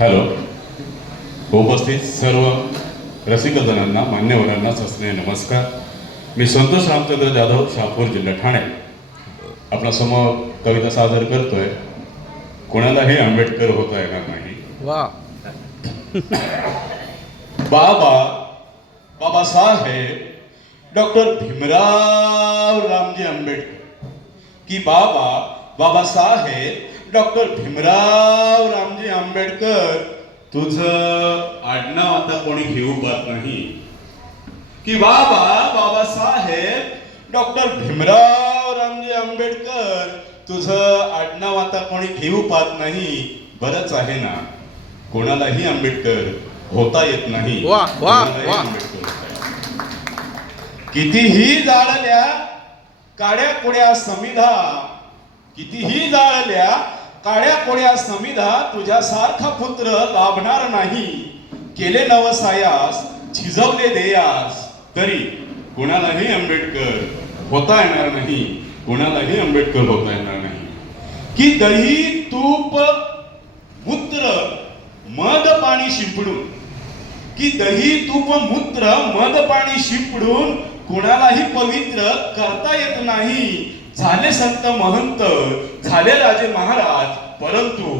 Hello. उपस्थित सर्व रसिकजनांना मान्यवरांना सस्नेह नमस्कार. मी संतोष रामचंद्र जाधव शहापूर जिल्हा ठाणे. आपणासमोर कविता सादर करतोय. कोणालाही आंबेडकर होता येणार नाही. वा. बाबा बाबासाहेब डॉक्टर भीमराव रामजी आंबेडकर. की बाबा बाबासाहेब डॉक्टर भीमराव रामजी आंबेडकर तुझं आडनाव आता कोणी घेऊ पाहत नाही. की बाबा बाबासाहेब डॉक्टर भीमराव रामजी आंबेडकर तुझं आडनाव आता कोणी घेऊ पाहत नाही बरंच आहे ना. कोणालाही आंबेडकर होता येत नाही. कितीही जाळल्या काड्या कोड्या समिधा कितीही जाळल्या काळ्या कोळ्या समिधा तुझ्यासारखा पुत्र लाभणार नाही. केले नवसायास झिजवले देयास. तरी कोणालाही आंबेडकर होता येणार नाही. कोणालाही आंबेडकर होता येणार नाही. की दही तूप मूत्र मध पाणी शिंपडून. की दही तूप मूत्र मध पाणी शिंपडून कुणालाही पवित्र करता येत नाही झाले संत महंत झाले राजे महाराज परंतु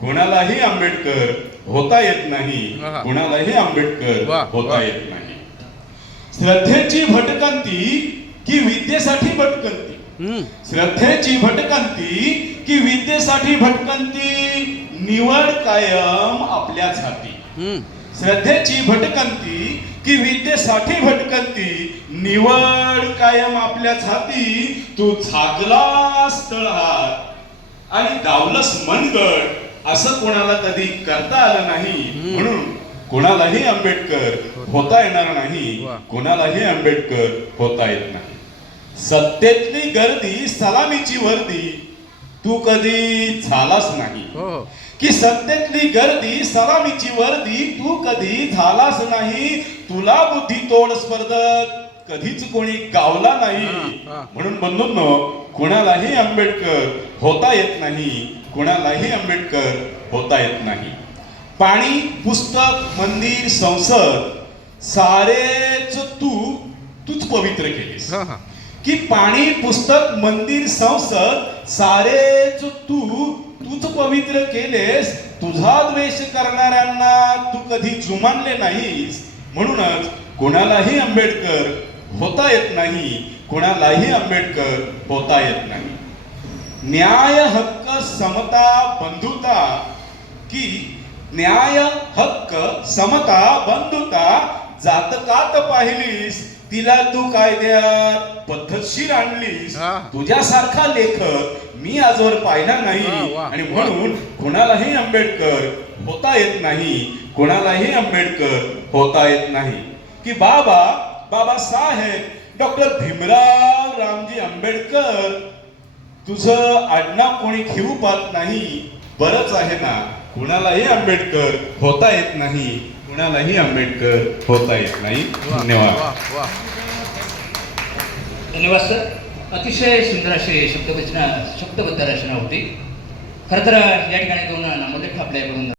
कोणालाही आंबेडकर होता येत नाही. कोणालाही आंबेडकर होता. येत नाही श्रद्धेची भटकंती की विद्येसाठी भटकंती. श्रद्धेची भटकंती की विद्येसाठी भटकंती निवड कायम आपल्याच हाती. श्रद्धेची भटकंती की विद्येसाठी भटकंती. निवड कायम आपल्याच हाती. तू झाकलास तळहात. आणि दावलस मनगड. असं कोणाला कधी करता आलं नाही. म्हणून कोणालाही आंबेडकर होता येणार नाही. कोणालाही आंबेडकर होता येत नाही. सत्तेतली गर्दी सलामीची वर्दी. तू कधी झालाच नाही. हो. की सत्तेतली गर्दी सलामीची वर्दी तू कधी झालाच नाही? तुला बुद्धी तोड स्पर्धक. कधीच कोणी गावला नाही. म्हणून बंधूंनो कोणालाही आंबेडकर होता येत नाही. कोणालाही आंबेडकर होता येत नाही. पाणी पुस्तक मंदिर संसद सारेच तू तूच पवित्र केलीस. की पाणी पुस्तक मंदिर संसद सारेच तू तूच पवित्र केलेस तुझा द्वेष करणाऱ्यांना तू कधी जुमानले नाहीस. म्हणूनच कोणालाही आंबेडकर होता येत नाही कोणालाही आंबेडकर होता येत नाही. न्याय हक्क समता बंधुता की न्याय हक्क समता बंधुता जातकात पाहिलीस तिला तू कायद्यात पद्धतशीर आणलीस. हा. तुझ्यासारखा लेखक मी आजवर पाहिला नाही. वा, आणि. म्हणून कोणालाही आंबेडकर होता येत नाही. कोणालाही आंबेडकर होता येत नाही. की बाबा बाबासाहेब डॉक्टर भीमराव रामजी आंबेडकर तुझं आडनाव कोणी घेऊ पाहत नाही. बरंच आहे ना कुणालाही आंबेडकर होता येत नाही. कुणालाही आंबेडकर होता येत नाही. धन्यवाद. धन्यवाद सर. अतिशय सुंदर अशी शब्दरचना शब्दबद्ध रचना होती. खरं तर या ठिकाणी दोन नामोल्लेख आपल्याकडून